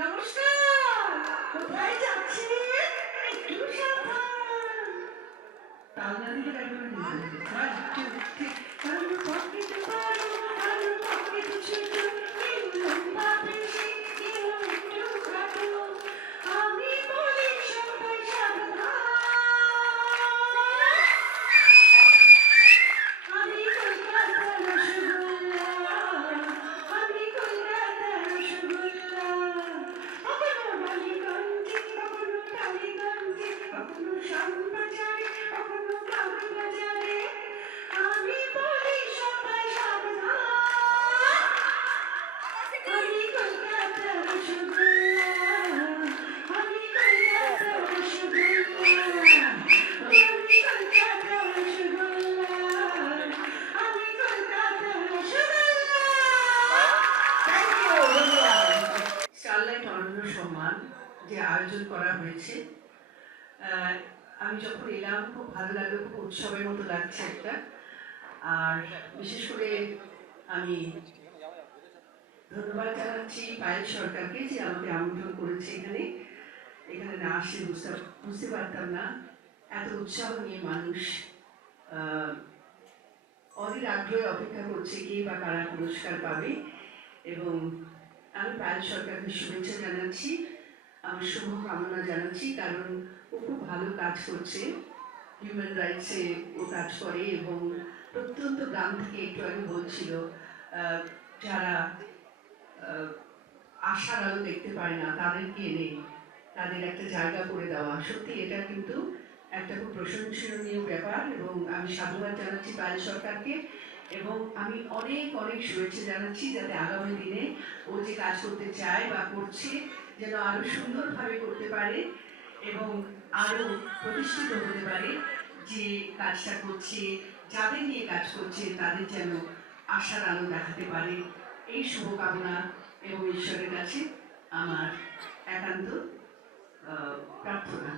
নমস্কার। কোথায় যাচ্ছেন? একটু সাবধান। তাল না দিলে একেবারে নিচে যাবে। 1, 2, 3 কারো পকেটে বড়, কারো পকেটে ছোট, কেউ লম্বা বেশি, কেউ একটু খাটো। আমি বলি সবাই সাবধান। আমি কলকাতার রসগোল্লা, আমি কলকাতার রসগোল্লা। কখনো বালিগঞ্জে, কখনো টালিগঞ্জে, কখনো শ্যামবাজারে, কখনো বাগবাজারে। আমি বলি সবাই সাবধান। আমি কলকাতার রসগোল্লা, আমি কলকাতার রসগোল্লা, আমি কলকাতার রসগোল্লা, আমি কলকাতার রসগোল্লা। থ্যাংক ইউ, ধন্যবাদ। স্টারলাইট অনন্য সম্মান যে আয়োজন করা হয়েছে, আমি যখন এলাম খুব ভালো লাগলো, খুব উৎসবের মতো লাগছে একটা। আর বিশেষ করে আমি ধন্যবাদ জানাচ্ছি পায়েল সরকারকে যে আমাকে আমন্ত্রণ করেছে এখানে। এখানে না আসলে বুঝতে পারতাম না এত উৎসাহ নিয়ে মানুষ অধীর আগ্রহে অপেক্ষা করছে কে বা কারা পুরস্কার পাবে। এবং আমি পায়েল সরকারকে শুভেচ্ছা জানাচ্ছি, আমার শুভ কামনা জানাচ্ছি, কারণ ও খুব ভালো কাজ করছে। হিউম্যান রাইটসে ও কাজ করে এবং প্রত্যন্ত গ্রাম থেকে একটু আগে বলছিল যারা আশার আলো দেখতে পায় না তাদেরকে এনে তাদের একটা জায়গা করে দেওয়া, সত্যি এটা কিন্তু একটা খুব প্রশংসনীয় ব্যাপার। এবং আমি সাধুবাদ জানাচ্ছি পায়েল সরকারকে এবং আমি অনেক অনেক শুভেচ্ছা জানাচ্ছি যাতে আগামী দিনে ও যে কাজ করতে চায় বা করছে যেন আরো সুন্দরভাবে করতে পারে এবং আরো প্রতিষ্ঠিত হতে পারে। যে কাজটা করছে, যাদের নিয়ে কাজ করছে তাদের যেন আশার আলো দেখাতে পারে, এই শুভকামনা এবং ঈশ্বরের কাছে আমার একান্ত প্রার্থনা।